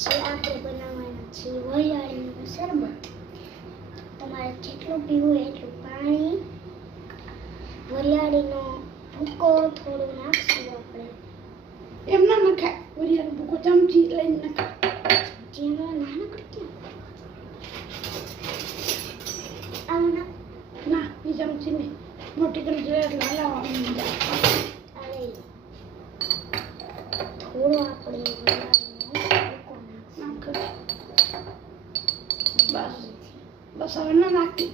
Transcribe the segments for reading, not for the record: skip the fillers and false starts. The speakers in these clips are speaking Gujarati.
જે આપણે બનાવવાના છે વરિયાળીનું શરબત. તમારે જેટલું પીવું એટલું પાણી, વરિયાળીનો ભૂકો થોડું નાખશું આપણે. એમ ના નખાય, વરિયાળીનો ભૂકો ચમચી લઈને નખાય. જેમાં નાનકડી આમાં ના એ ચમચી નહીં, મોટી ચમચી એટલે હલાવવાનું અરે થોડો આપણે વરિયાળીનો ભૂકો નાખશું. બસ હવે ના નાખી.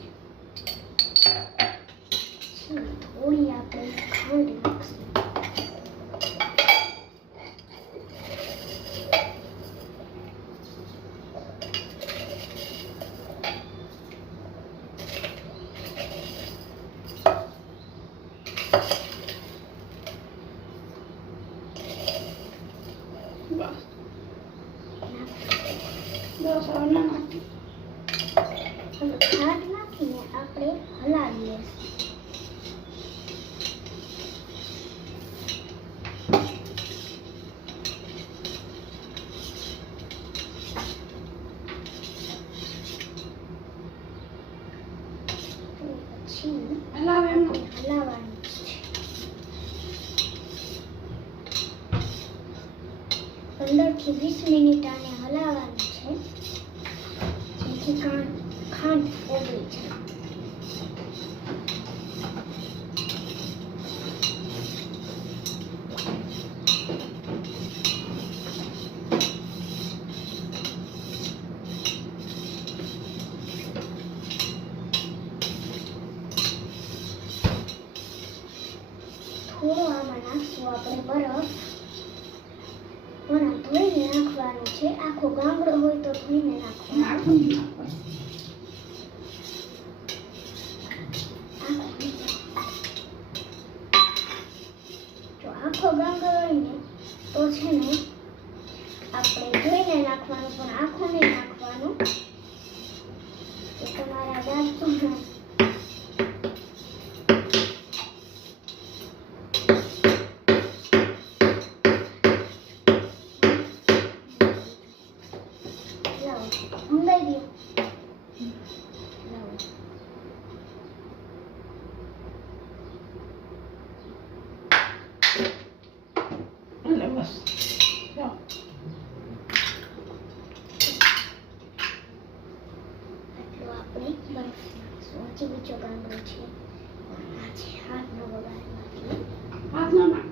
થોડી આપણે ખાંડ નાખશું. બસ હવે ના નાખી. ખાંડ નાખીને આપણે હલાવીએ. પછી હલાવે એમ હલાવવાનું છે. 15 થી 20 મિનિટ આને હલાવવાનું છે, જેથી ખાંડ ઓગળી જાય. થોડો આમાં નાખશું આપણે બરફ. ધોઈને નાખવાનું છે. આખો ગાંગડો હોય તો ધોઈને નાખવાનો. જો આખો ગાંગડો હોય ને તો છે ને આપણે ધોઈને નાખવાનું, પણ આખો નહીં નાખવાનું. તો તમારા દાંત પણ મંગાઈ દો. એટલે બસ આટલું આપણે બરફ નાખશું. હજી બીજો ગાંગડો છે. હાથ ન બગાડવાનો. હાથ ના નાખ.